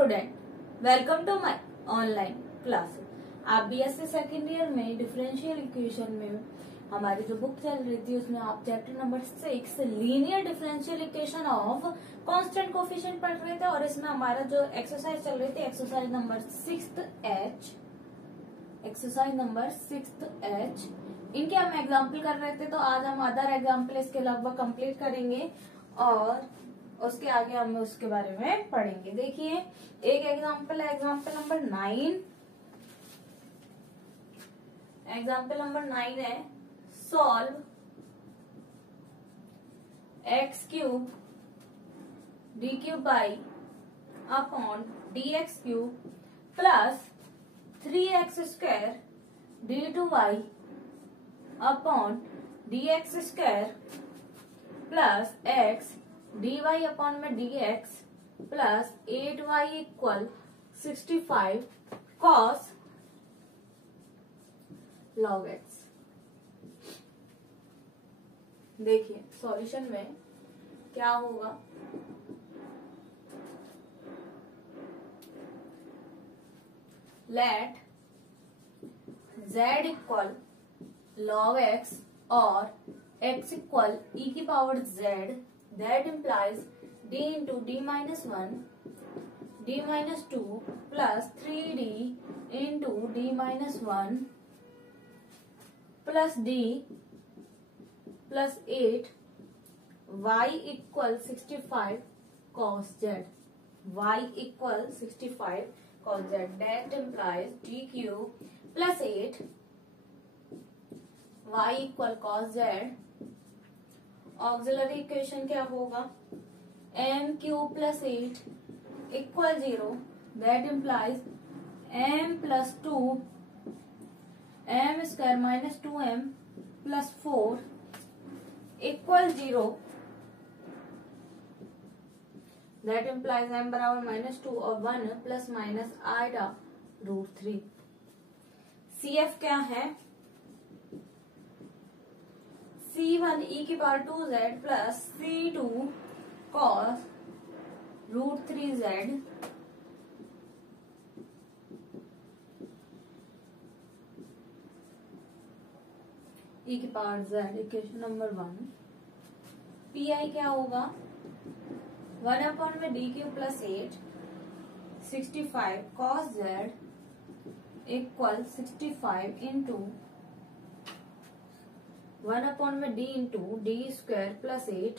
Student, welcome to my online class. आप BSc second year में differential equation में हमारी जो बुक चल रही थी उसमें आप chapter number 6 linear differential equation of constant coefficient पढ़ रहे थे और इसमें हमारा जो एक्सरसाइज चल रही थी एक्सरसाइज नंबर 6H इनके हम एग्जाम्पल कर रहे थे। तो आज हम अदर एग्जाम्पल इसके लगभग कंप्लीट करेंगे और उसके आगे हम उसके बारे में पढ़ेंगे। देखिए एक एग्जाम्पल है, एग्जाम्पल नंबर 9। एग्जाम्पल नंबर 9 है solve x cube d cube by upon d x cube plus 3x square d two y upon d x square plus x dy upon में dx plus 8y equal 65 cos log x। देखिए solution में क्या होगा। Let z equal log x और x equal e की power z, that implies d into d minus 1 d minus 2 plus 3d into d minus 1 plus d plus 8 y equal 65 cos z, y equal 65 cos z, that implies d cube plus 8 y equal cos z। Auxiliary equation क्या होगा, m cube plus 8 equal 0, that implies m plus 2 m square minus 2m plus 4 equal 0, that implies m बराबर minus 2 और 1 plus minus आएगा √3। CF क्या है, C1 e की power 2z plus C2 cos √3z e की power z। Equation number 1। PI क्या होगा, 1 upon में d cube plus 8 65 cos z equal 65 into 1 upon में d into D square plus 8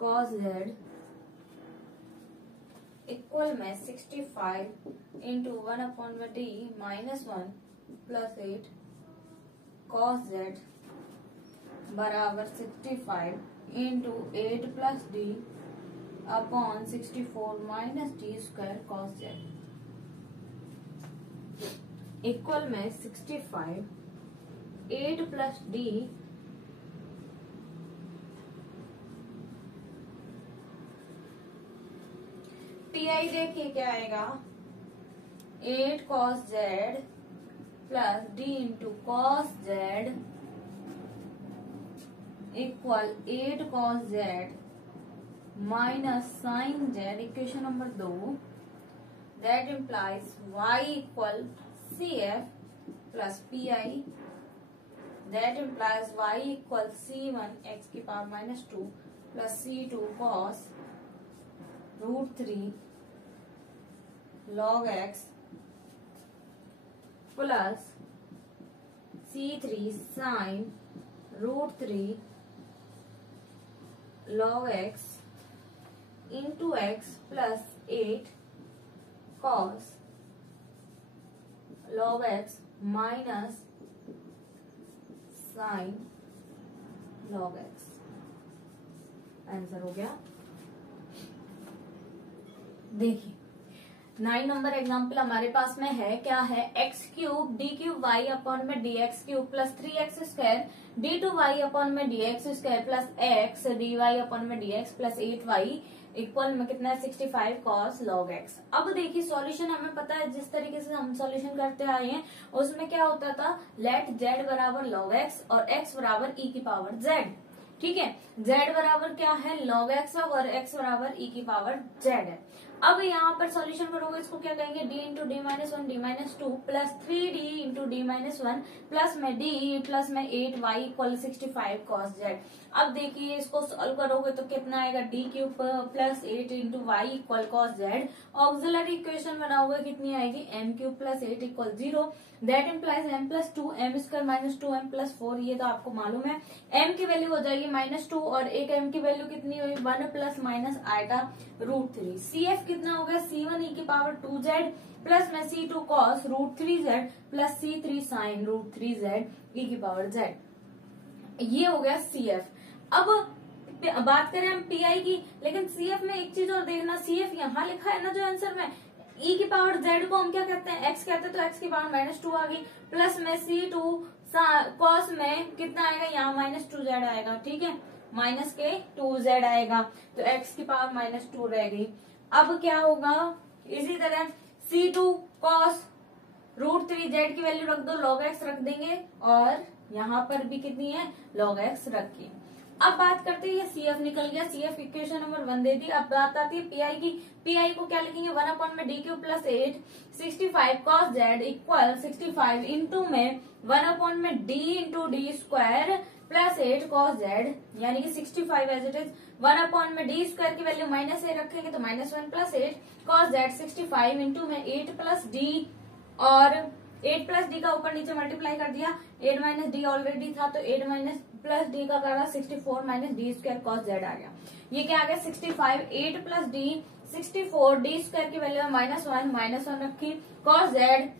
cos z equal में 65 into 1 upon में d minus 1 plus 8 cos z बराबर 65 into 8 plus d upon 64 minus d square cos z equal में 65 8 plus d PI देखिए क्या आएगा, 8 cos z plus d into cos z equal 8 cos z minus sin z। Equation number 2, that implies y equal CF plus PI, that implies y equal C1 x की power minus 2 plus C2 cos √3 log x plus C3 sin √3 log x into x plus 8 cos log x minus sine log x। Answer हो गया। देखिए 9 number example हमारे पास में है, क्या है, x cube d cube y upon में d x cube plus 3x square d two y upon में d x square plus x d y upon में d x plus 8y equal में कितना है 65 cos log x। अब देखिए solution हमें पता है, जिस तरीके से हम सॉल्यूशन करते आए हैं उसमें क्या होता था, लेट z बराबर log x और x बराबर e की पावर z। ठीक है। z बराबर क्या है, log x और x बराबर e की पावर z है। अब यहाँ पर सॉल्यूशन करोगे इसको क्या कहेंगे, d into d minus one D minus two plus 3d into d minus one plus में d प्लस में 8y इक्वल 65 cos z। अब देखिए इसको सॉल्व करोगे तो कितना आएगा, d cube plus 8 into y equal cos z। Auxiliary equation बनाओगे कितनी आएगी, m cube plus 8 equal 0। That implies m plus two m square minus two m plus 4। ये तो आपको मालूम है। m की वैल्यू हो जाएगी -2 और एक m की वैल्यू कितनी हुई, 1 प्लस माइनस आएगा √3। CF कितना हो गया, C1 e की पावर 2z प्लस में C2 cos √3z plus C3 sin √3z e की पावर z। ये हो गया CF। अब बात करें हम PI की, लेकिन CF में एक चीज और देखना, CF यहाँ लिखा है ना जो आंसर में, e की पावर z को हम क्या कहते हैं, x कहते हैं, तो x की पावर -2 आ गई प्लस में C2 cos में कितना आएगा, यहाँ -2z आएगा। ठीक है, माइनस के 2z आएगा तो x की पावर -2 रह गई। अब क्या होगा, इसी तरह C2 cos √3z की वैल्यू रख दो, log x रख देंगे और यहाँ पर भी कितनी है, log x रखिए। अब बात करते हैं, ये CF निकल गया, CF इक्वेशन नंबर 1 दे दी। अब बात आती है PI की। PI को क्या लिखेंगे, 1 में D cube plus 8 65 cos z equal 65 into में 1 में d into D square plus 8 cos z, यानी कि 65 एज इट इज। 1 में डी स्क्वायर की वैल्यू -a रखेंगे तो -1 प्लस 8 cos z 65 इंटू में 8 प्लस डी और 8 प्लस डी का ऊपर नीचे मल्टीप्लाई कर दिया, 8 माइनस डी ऑलरेडी था तो 8 माइनस प्लस डी का करा 64 minus d square cos z आ गया। ये क्या आ गया, 65 8 प्लस डी 64 डी स्क्वायर की वैल्यू -1 रखी cos z।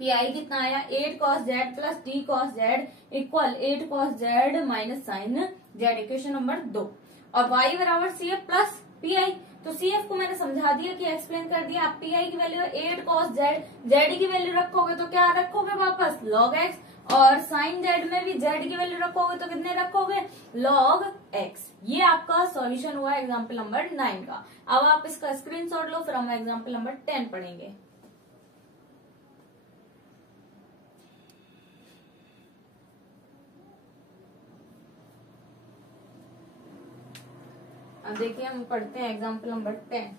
PI कितना आया, 8 cos z plus d cos z equal 8 cos z minus sine z, equation number 2। और y बराबर CF प्लस PI, तो CF को मैंने समझा दिया कि एक्सप्लेन कर दिया। आप PI की वैल्यू 8 cos z, z की वैल्यू रखोगे तो क्या रखोगे वापस, log x, और साइन z में भी z की वैल्यू रखोगे तो कितने रखोगे, log x। ये आपका सॉल्यूशन हुआ एग्जाम्पल नंबर 9 का। अब आप इसका स्क्रीनशॉट लो, फिर हम एग्जाम्पल नंबर 10 पढ़ेंगे। अब देखिए हम पढ़ते हैं example number 10।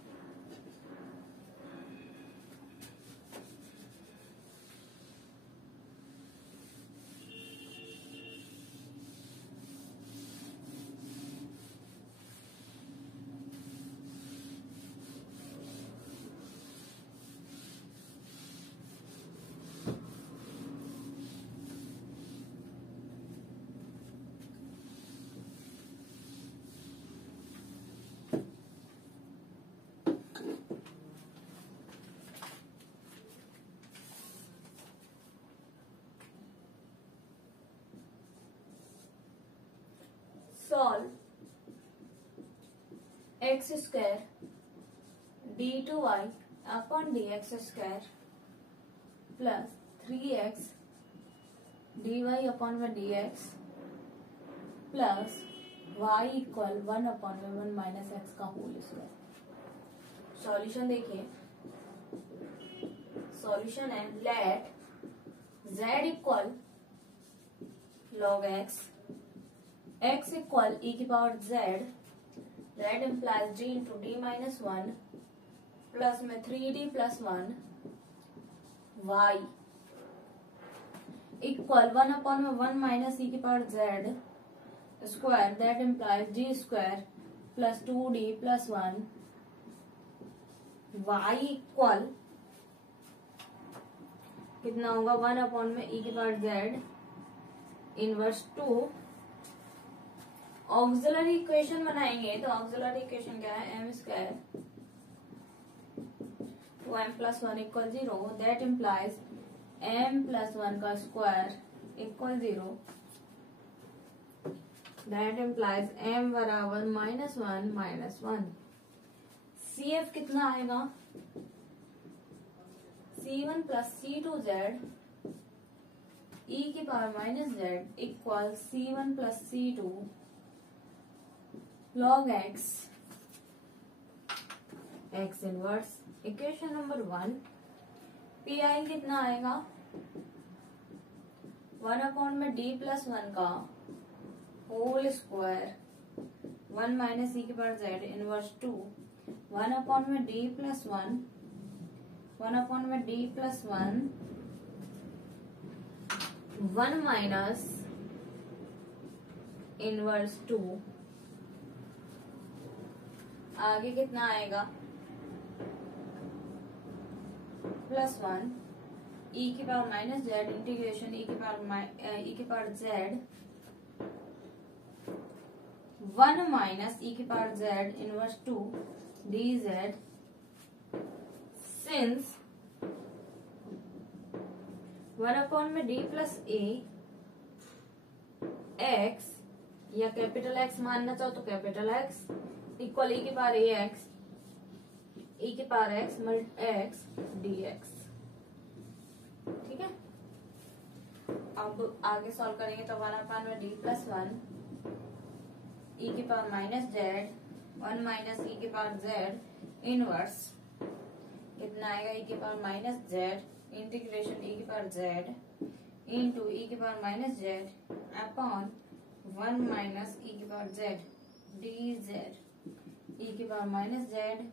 Solve x square d2y upon dx square plus 3x dy upon में dx plus y equal 1 upon में 1 माइनस एक्स का होल स्क्वायर। सॉल्यूशन देखिए, सॉल्यूशन है let z equal log x equal e की power z, that implies d into d minus 1 plus में 3d plus 1 y equal 1 upon में 1 minus e की power z square, that implies d square plus 2d plus 1 y equal कितना होगा, 1 upon में e की power z inverse 2। Auxiliary equation बनाएंगे तो auxiliary equation क्या है, m square 2m plus 1 equal 0, that implies m plus 1 का square equal 0, that implies m बराबर -1 -1। CF कितना आएगा, C1 प्लस C2z e की power -z equal C1 plus C2 log x inverse. Equation number 1। PI कितना आएगा, 1 upon में d plus 1 का whole square 1 minus e की पावर जेड इनवर्स 2 1 अपॉन में डी प्लस 1 अपॉन में डी प्लस 1 माइनस इनवर्स 2 आगे कितना आएगा प्लस 1 ई की power minus z integration e की पावर जेड 1 माइनस ई की power z inverse 2 D Z since 1 upon में डी प्लस ए x या कैपिटल एक्स मानना चाहो तो कैपिटल एक्स इक्वल ई की पावर ए एक्स ई की power x x D x. ठीक है, अब आगे सॉल्व करेंगे तो 1 अपॉन में डी प्लस 1 ई की power minus z 1 minus e की पावर जेड इनवर्स कितना आएगा ई की power minus z integration e की पावर जेड इंटू ई की power minus z upon 1 minus e की power z d z e की power minus z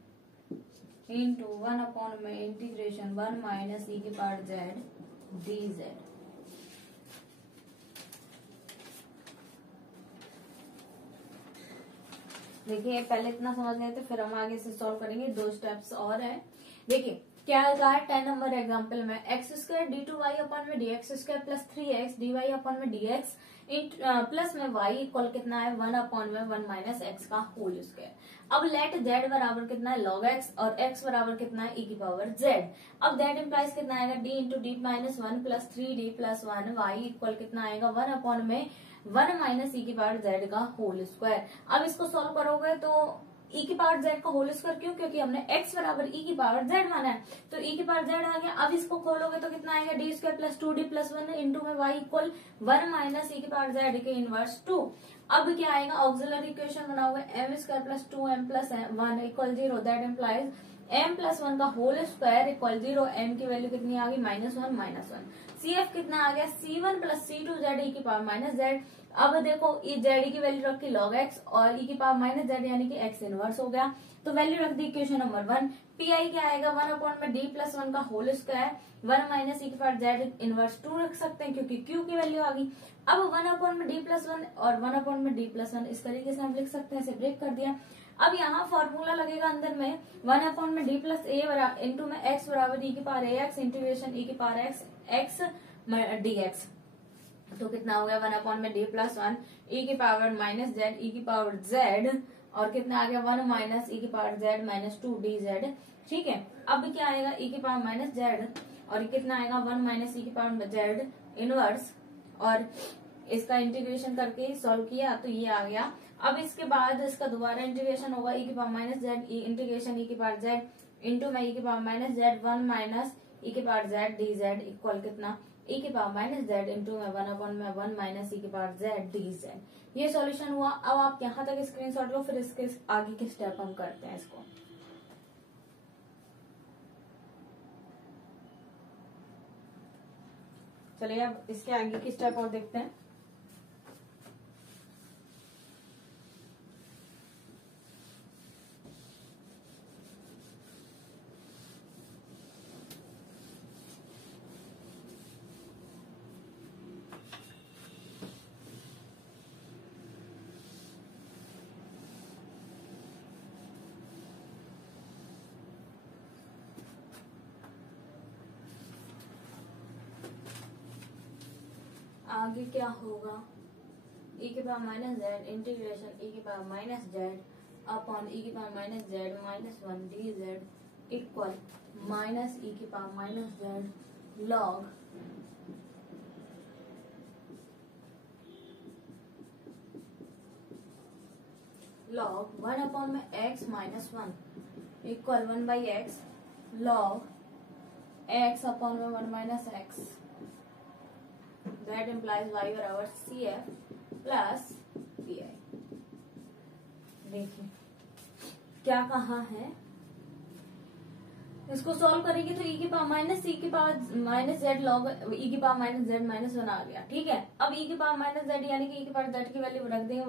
into 1 upon में integration 1 minus e की power z d Z. देखिए पहले इतना समझ गए थे, फिर हम आगे से सॉल्व करेंगे। 2 स्टेप्स और है। देखिए क्या है 10 नंबर एग्जाम्पल में x square d two y upon में d x square plus 3x d y upon में डी एक्स प्लस में y इक्वल कितना है 1 अपॉन में 1 माइनस एक्स का होल स्क्वायर। अब लेट z बराबर कितना है log x और x बराबर कितना है e की पावर z। अब दैट इम्प्लाइज कितना आएगा d into d minus 1 plus 3d plus 1 y equal कितना आएगा 1 अपॉन में 1 माइनस ई की पावर z का होल स्क्वायर। अब इसको सॉल्व करोगे तो e की पावर z का होल स्क्वायर क्यों, क्योंकि हमने x बराबर e की पावर z माना है तो e की पावर z आ गया। अब इसको खोलोगे तो कितना आएगा D square plus 2d plus 1 into में y इक्वल 1 माइनस ई की पावर z के इनवर्स 2। अब क्या आएगा ऑक्सिलरी इक्वेशन बनाओगे m square plus 2m plus 1 equal 0 that implies m plus 1 का होल स्क्वायर इक्वल 0। m की वैल्यू कितनी आ गई -1 CF कितना आ गया C1 प्लस C2z ई की पावर माइनस z। अब देखो जेड की वैल्यू रखी log x और ई की पावर माइनस जेड यानी कि x इनवर्स हो गया तो वैल्यू रख दी इक्वेशन नंबर 1। पीआई क्या आएगा 1 अपॉन में डी प्लस 1 का होल स्क्वायर 1 माइनस ई की पावर जेड इनवर्स 2 रख सकते हैं क्योंकि क्यू की वैल्यू आ गई। अब 1 अपॉन में डी प्लस 1 और 1 अपॉन में डी प्लस 1 इस तरीके से हम लिख सकते हैं, इसे ब्रेक कर दिया। अब यहाँ फॉर्मूला लगेगा अंदर में 1 अपॉन में डी प्लस ए इंटू में एक्स बराबर ई की पावर ए एक्स इंटीग्रेशन ई की power x x D x. तो कितना हो गया 1 अपॉन में डी प्लस 1 ई की पावर माइनस जेड ई की पावर जेड और कितना आ गया 1 माइनस ई की power Z minus 2 D Z. ठीक है, अब क्या आएगा ई की पावर माइनस जेड और कितना आएगा 1 माइनस ई की पावर जेड इनवर्स और इसका इंटीग्रेशन करके सॉल्व किया तो ये आ गया। अब इसके बाद इसका दोबारा इंटीग्रेशन होगा ई की power minus z integration e की पावर जेड इंटू में ई की power minus z 1 minus e की power z d z equal कितना ई की पावर माइनस जेड इंटू में 1 अपॉन में 1 माइनस ई की पावर जेड डी जेड। ये सॉल्यूशन हुआ। अब आप यहाँ तक स्क्रीनशॉट लो, फिर इसके आगे के स्टेप हम करते हैं इसको। चलिए अब इसके आगे की स्टेप और देखते हैं। आगे क्या होगा ई की power minus z integration e की power minus z upon e की power minus z minus 1 d z equal minus e की power minus z log log 1 upon में x minus 1 equal 1 by x log x upon में 1 minus x. That implies y बराबर CF plus PI। देखिए क्या कहा है इसको solve करेंगे तो e की पावर माइनस c की power minus z log e की पावर माइनस जेड माइनस 1 आ गया। ठीक है, अब e की पावर माइनस जेड यानी कि e की पावर जेड की वैल्यू रख देंगे,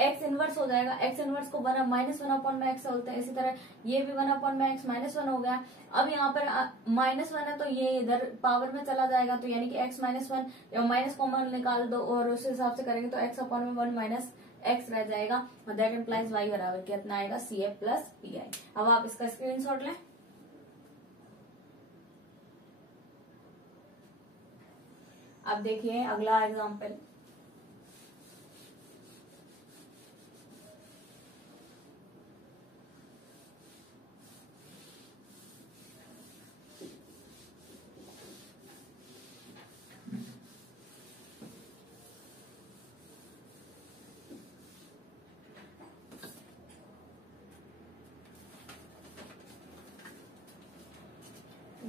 एक्स इनवर्स हो जाएगा। एक्स इनवर्स को माइनस 1 में एक्स बोलते हैं। इसी तरह ये भी 1 में एक्स माइनस 1 हो गया। अब यहाँ पर माइनस 1 है तो ये इधर पावर में चला जाएगा, तो यानी कि एक्स माइनस 1 या माइनस कॉमन निकाल दो और उस हिसाब से करेंगे तो एक्स अपॉन में 1 माइनस एक्स रह जाएगा। और दैट इम्प्लाइज वाई बराबर कितना आएगा, C F plus P I. अब आप इसका स्क्रीनशॉट लें। अब देखिए अगला एग्जाम्पल,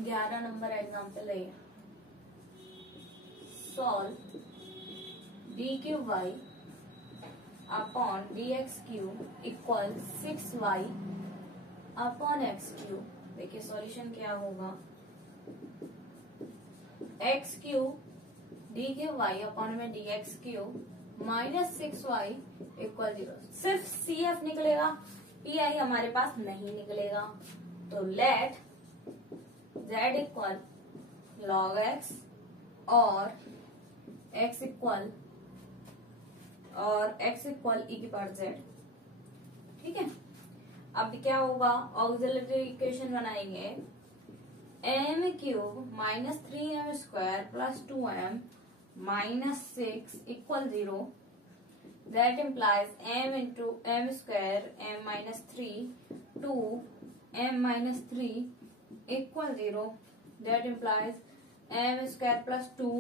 ग्यारह नंबर एग्जाम्पल है। Solve d cube y upon d x cube equal 6y upon x cube. देखिए सॉल्यूशन क्या होगा, x cube d cube y upon में d x cube minus 6y equal 0। सिर्फ सी एफ निकलेगा, P I हमारे पास नहीं निकलेगा। तो let z equal log x और x इक्वल e की पावर z। ठीक है, अब क्या होगा, ऑक्सिलरी इक्वेशन बनाएंगे। m cube minus 3m square plus 2m minus 6 equal 0। That implies m into m square m minus 3 two m minus 3 equal 0। That implies m square plus 2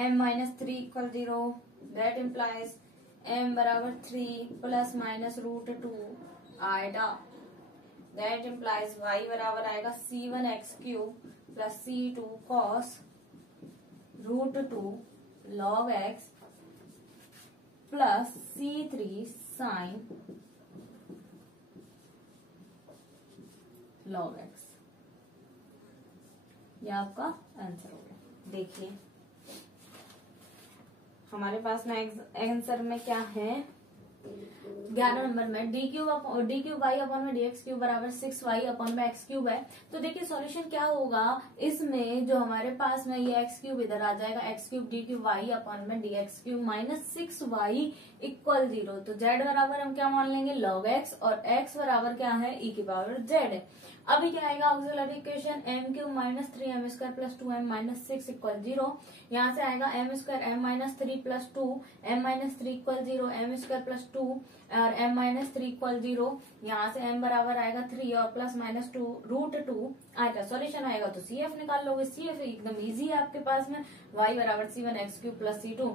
m minus 3 equal 0। That implies m बराबर 3 plus minus root 2 आएगा। That implies y बराबर आएगा c1 x cube plus c2 cos root 2 log x plus c3 sine log x। ये आपका answer हो गया। देखिए हमारे पास में आंसर में क्या है, 11 नंबर में डी क्यूब वाई अपॉन में डी एक्स क्यूब बराबर 6y अपॉन में एक्स क्यूब है। तो देखिए सॉल्यूशन क्या होगा, इसमें जो हमारे पास में ये एक्स क्यूब इधर आ जाएगा, x cube d cube y upon में d x cube minus 6y equal 0। तो z बराबर हम क्या मान लेंगे, log x, और x बराबर क्या है, e की पावर z है। अभी क्या आएगा auxiliary equation, m cube minus 3m square plus 2m minus 6 equal 0। यहाँ से आएगा m square m minus 3 plus 2 m minus 3 equal 0, m square plus 2 और m माइनस 3 इक्वल 0। यहाँ से m बराबर आएगा 3 और प्लस माइनस 2 रूट 2 आएगा। सॉल्यूशन आएगा तो सी एफ निकाल लोगे। सी एफ एकदम इजी है आपके पास में, y बराबर c1 x cube plus c2,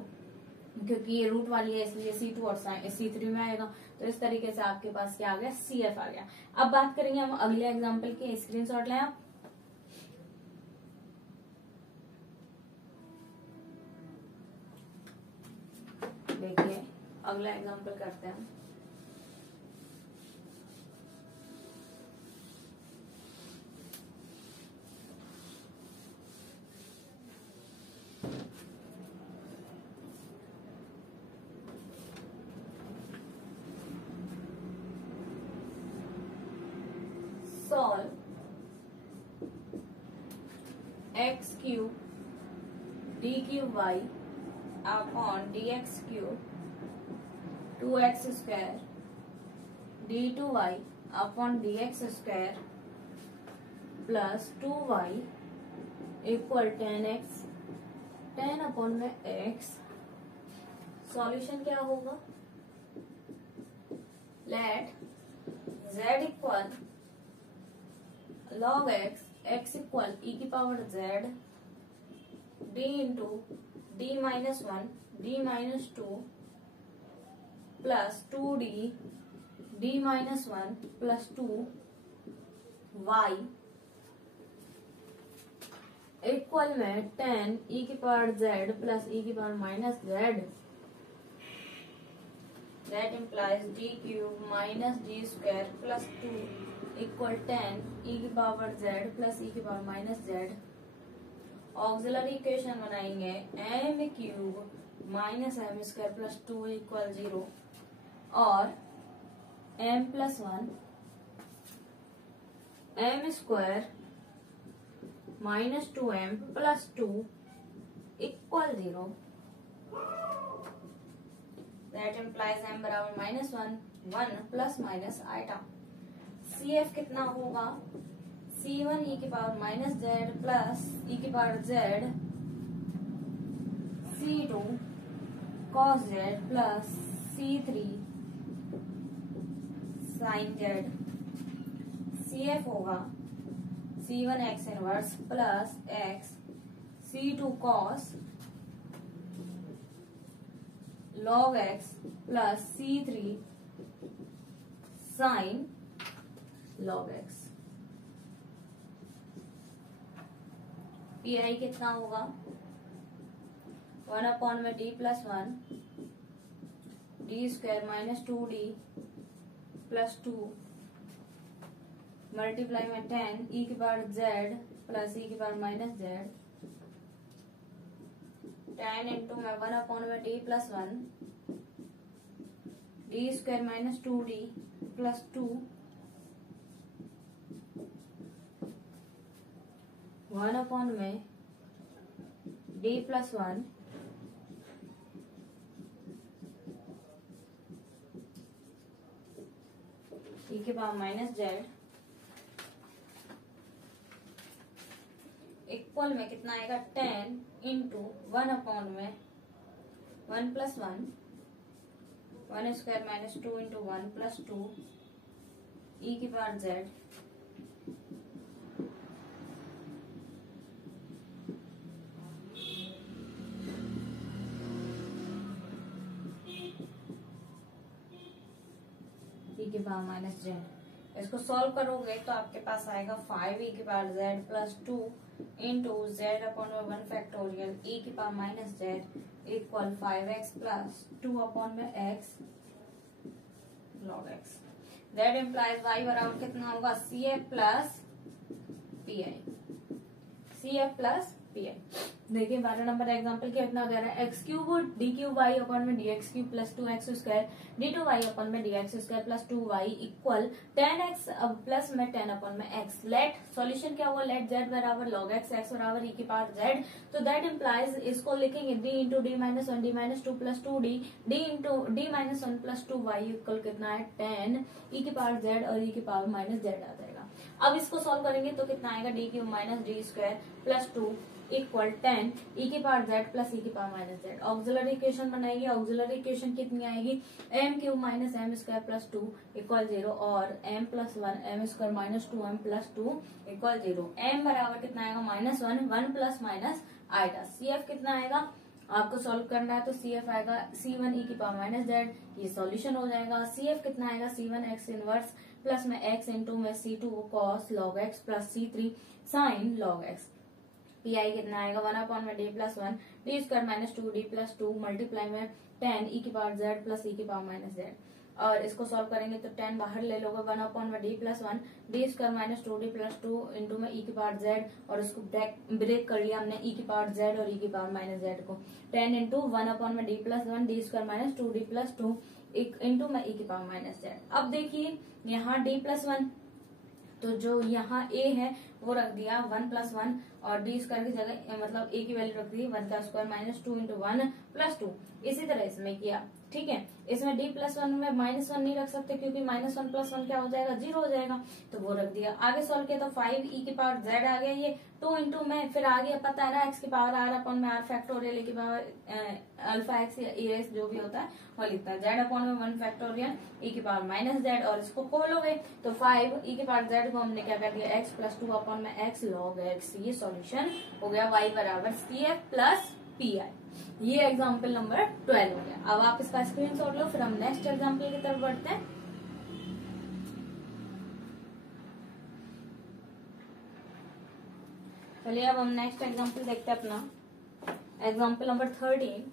क्योंकि ये रूट वाली है इसलिए c2 और c3 में आएगा। तो इस तरीके से आपके पास क्या आ गया, CF आ गया। अब बात करेंगे हम अगले एग्जांपल के, स्क्रीनशॉट लें आप। देखिए अगला एग्जांपल करते हैं। Solve x cube d cube y upon d x cube 2x square d two y upon d x square plus 2y equal 10x 10 upon में x। सॉल्यूशन क्या होगा, let z equal log x, x equal e की power z d into d minus 1 d minus 2 plus 2d d minus 1 plus 2 y equal में 10 e की power z plus e की power minus z that implies d cube minus d square plus 2 equal 10 e की power z plus e की power minus z. Auxiliary equation बनाएंगे m cube minus m square plus 2 equal 0 और m plus 1 m square minus 2m plus 2 equal 0। That implies m बराबर minus 1 plus minus iota. C F कितना होगा? C1 e की power minus z plus e की power z C2 cos z plus C3 sine z. CF होगा C1 x inverse plus x C2 cos log x plus C3 sine log x. PI कितना होगा? 1 में d plus 1 d square minus 2d plus 2 multiply में 10 e की power z plus e की power minus Z 10 into में 1 में D plus 1 d square minus 2d plus 2 1 में D plus 1 ई के पावर माइनस जेड इक्वल में कितना आएगा? 10 इंटू 1 में 1 plus 1 1 square minus 2 into 1 plus 2 ई की पावर जेड ई की पावर माइनस जेड। इसको सॉल्व करोगे तो आपके पास आएगा 5 ई की power z plus 2 into Z upon में 1 फैक्टोरियल ई की power minus Z equal 5x plus 2 upon में x log x। That implies y बराबर कितना होगा? CF plus PI। CF plus PI। देखिए 12 नंबर एग्जाम्पल कितना दे रहा है? X cube d cube y upon में d x cube plus 2x square d 2 y upon में d x square plus 2y equal 10x plus में 10 upon में x। Let solution क्या हुआ? लेट z बराबर log x x बराबर e की power z। तो दैट इम्प्लाइज इसको लिखेंगे d into d minus 1 d minus 2 plus 2d d into d minus 1 plus 2y equal कितना है? 10 e की पावर z और e की पावर माइनस z आ जाएगा। अब इसको सॉल्व करेंगे तो कितना आएगा? D cube minus d square plus 2 equal 10 e की पावर जेड प्लस ई की power minus z. Auxiliary equation बनाएगी। ऑक्सिलरी इक्वेशन कितनी आएगी? M cube minus m square plus 2 equal 0 और m plus 1 m square minus 2 M plus 2 equal 0। M बराबर कितना आएगा? Minus 1 plus minus आएगा। CF कितना आएगा? आपको सॉल्व करना है तो CF आएगा C1 ई की पावर माइनस जेड। ये सॉल्यूशन हो जाएगा। CF कितना आएगा? C1 एक्स इनवर्स प्लस में x इंटू में C2 cos log x plus C3 sine log x। PI कितना आएगा? 1 में D plus 1 d square minus 2d plus 2 multiply में 10 ई की पावर z प्लस ई की पावर माइनस जेड। और इसको सॉल्व करेंगे तो 10 बाहर ले लोगे 1 में D plus 1 d square minus 2d plus 2 into में ई की पावर z और इसको ब्रेक कर लिया हमने ई की पावर z और ई की पावर माइनस जेड को। 10 इंटू 1 में D plus 1 d square minus 2d plus 2 into में ई की पावर माइनस जेड। अब देखिए यहाँ d प्लस 1 तो जो यहाँ a है वो रख दिया 1 प्लस 1 और डी स्क्वायर की जगह मतलब a की वैल्यू रख दी 1 का स्क्वायर माइनस 2 इंटू 1 प्लस 2। इसी तरह इसमें किया। ठीक है, इसमें d प्लस 1 में माइनस 1 नहीं रख सकते क्योंकि माइनस 1 प्लस 1 क्या हो जाएगा? 0 हो जाएगा, तो वो रख दिया। आगे सॉल्व किया तो 5 ई की पावर z आ गया, ये 2 इंटू में फिर आगे पता है ना x की पावर r अपॉन में r फैक्टोरियल ए की पावर अल्फा एक्स या ए एक्स जो भी होता है वो लिखता है। z अपॉन में 1 फैक्टोरियल ई की पावर माइनस जेड और इसको खोलोगे तो 5 ई की पावर z को हमने क्या कर दिया? x प्लस 2 अपॉन में x लॉग x। ये सॉल्यूशन हो गया y बराबर CF प्लस PI। ये एग्जाम्पल नंबर 12 हो गया। अब आप इसका स्क्रीनशॉट लो, फिर हम नेक्स्ट एग्जाम्पल की तरफ बढ़ते हैं। चलिए अब हम नेक्स्ट एग्जाम्पल देखते हैं अपना एग्जाम्पल नंबर 13।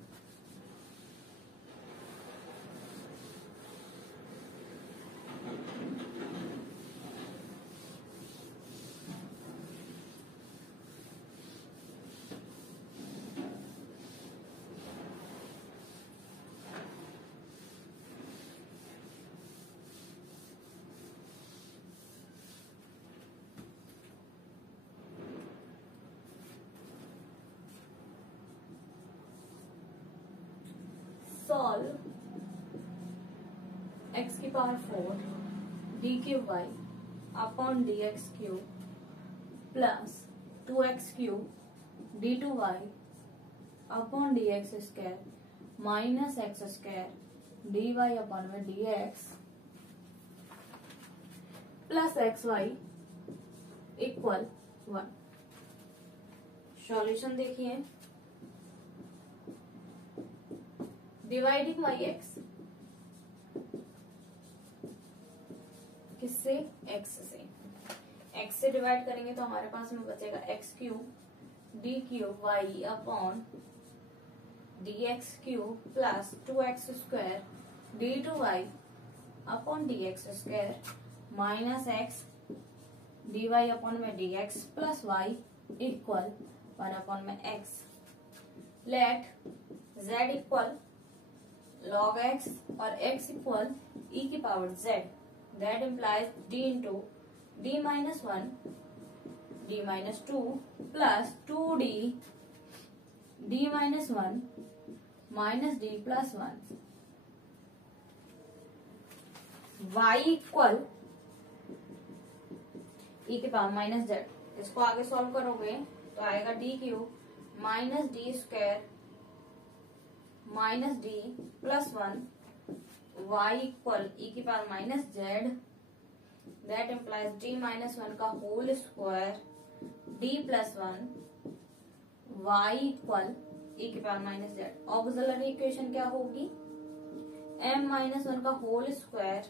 सॉल्व x की power 4 d cube y upon d x cube plus 2x cube d two y upon d x square minus x square d y upon में d x plus x y equal 1। Solution देखिए, dividing y x किससे, x से। X से divide करेंगे तो हमारे पास में बचेगा x cube d cube y upon d x cube plus 2x square d two y upon d x square minus x d y upon में d x plus y equal 1 upon में x. Let z equal log x और x equal e की power z। That implies d into d minus 1 d minus 2 plus 2d d minus 1 minus d plus 1 y equal e के power minus z। इसको आगे solve करोगे तो आएगा d cube minus d square minus d plus 1 y equal e की power minus z। That implies d minus 1 का whole square d plus 1 y equal e की power minus z। Auxiliary equation क्या होगी, m minus 1 का whole square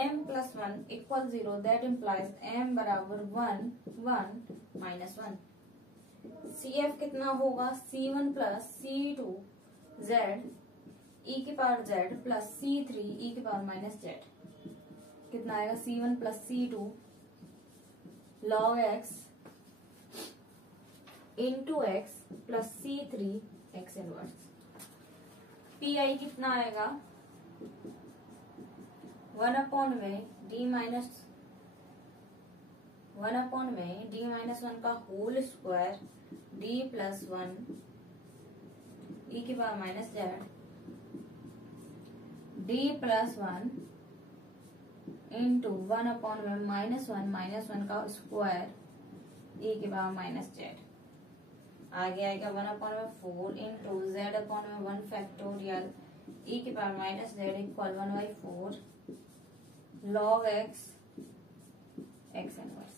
m plus 1 equal 0। That implies m बराबर 1 1 minus 1। CF कितना होगा, C1 plus C2 z e की power z plus C3 e की power minus z। कितना आएगा, C1 plus C2 log x into x plus C3 x inverse. PI कितना आएगा, 1 upon में d माइनस 1 का whole square d plus 1 e की power minus z d plus 1 into 1 upon में minus 1 का square e की पावर माइनस z। आगे आएगा 1 अपॉन में 4 इंटू z अपॉन में 1 फैक्टोरियल e की power minus z equal 1/4 log x x inverse.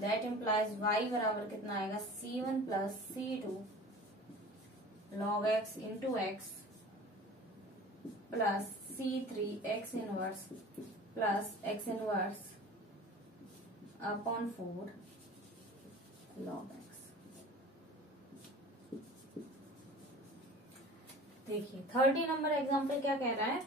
That implies y बराबर कितना आएगा, C1 plus C2 log x into x plus C3 x inverse plus x inverse upon 4 log x। देखिए 30 number example क्या कह रहा है,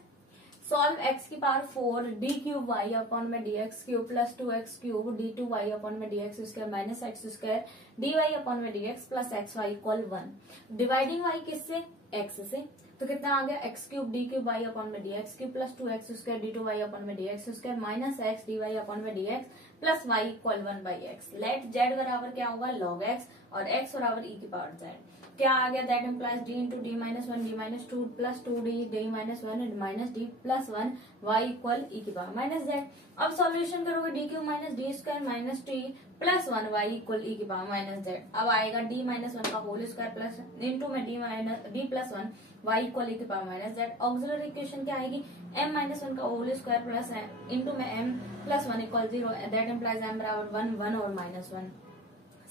solve x की power 4 d cube y upon में d x cube plus 2x cube d two y upon में d x square minus x square d y upon में d x plus x y equal 1। Dividing y किससे, x से। तो कितना आ गया, x cube d cube y upon में d x cube plus 2x square d two y upon में d x square minus x d y upon में d x plus y equal 1/x। Let z बराबर क्या होगा, log x और x बराबर e की power z। क्या आ गया, that implies d into d minus 1 d minus 2 plus 2d D minus 1 minus d plus 1 y equal e की power minus z। अब सॉल्यूशन करोगे d cube minus d square minus t plus 1 y equal e की power minus z। अब आएगा d minus 1 का whole square plus into में d plus 1 y equal e की power minus z। Auxiliary equation क्या आएगी, m minus 1 का whole square plus into में m plus 1 equal 0। That implies m बराबर 1 1 और माइनस 1।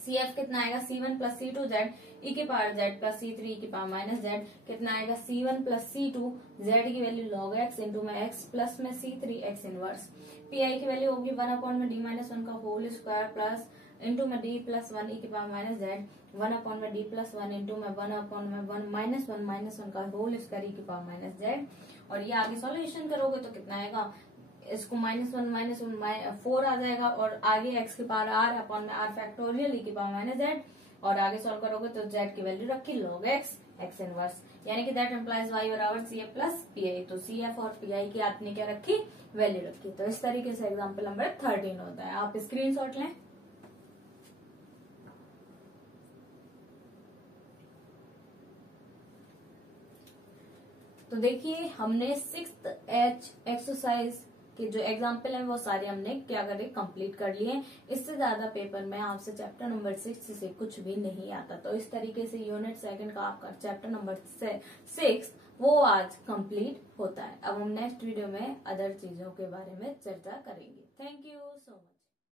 CF कितना आएगा, C1 plus C2 z e की power z plus C3 e की पावर माइनस z। कितना आएगा, C1 प्लस C2 z की वैल्यू log x इंटू में x प्लस में C3 x इनवर्स। PI की वैल्यू होगी 1 अपॉन में d माइनस 1 का होल स्क्वायर प्लस इंटू में d प्लस 1 e की पावर माइनस z 1 अपॉन में d प्लस 1 इंटू में 1 अपॉन में 1 माइनस 1 का होल स्क्वायर e की पावर माइनस z। और ये आगे सॉल्यूशन करोगे तो कितना आएगा, इसको माइनस 1 4 आ जाएगा और आगे x की पावर r अपॉन में r फैक्टोरियल e की पावर माइनस z और आगे सॉल्व करोगे तो z की वैल्यू रखी log x x इनवर्स। यानी कि दैट इम्प्लाइज y बराबर CF प्लस PI। तो CF और PI की आपने क्या रखी, वैल्यू रखी। तो इस तरीके से एग्जाम्पल नंबर 13 होता है। आप स्क्रीनशॉट लें। तो देखिए हमने 6th H एक्सरसाइज के जो एग्जाम्पल है वो सारे हमने क्या करे कंप्लीट कर लिए। इससे ज्यादा पेपर में आपसे चैप्टर नंबर 6 से कुछ भी नहीं आता। तो इस तरीके से यूनिट सेकंड का आपका चैप्टर नंबर 6 वो आज कंप्लीट होता है। अब हम नेक्स्ट वीडियो में अदर चीजों के बारे में चर्चा करेंगे। Thank you so much.